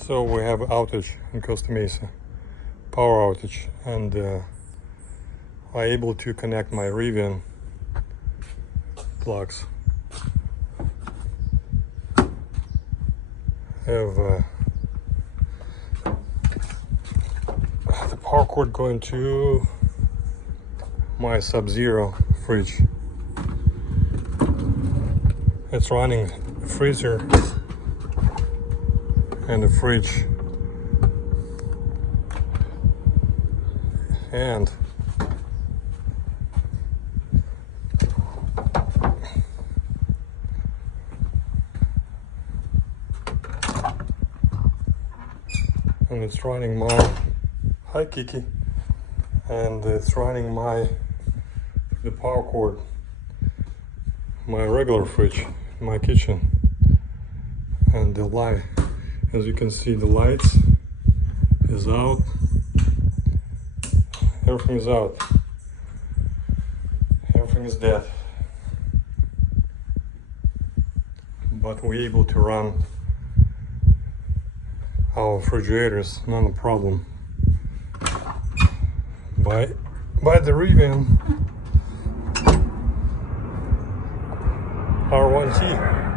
So we have outage in Costa Mesa, power outage, and I'm able to connect my Rivian plugs. I have the power cord going to my Sub-Zero fridge. It's running the freezer and the fridge, and it's running my, hi Kiki, and it's running the power cord, my regular fridge, my kitchen, and the light, as you can see, the lights is out, everything is out, everything is dead, but we're able to run our refrigerators, not a problem, by the Rivian R1T.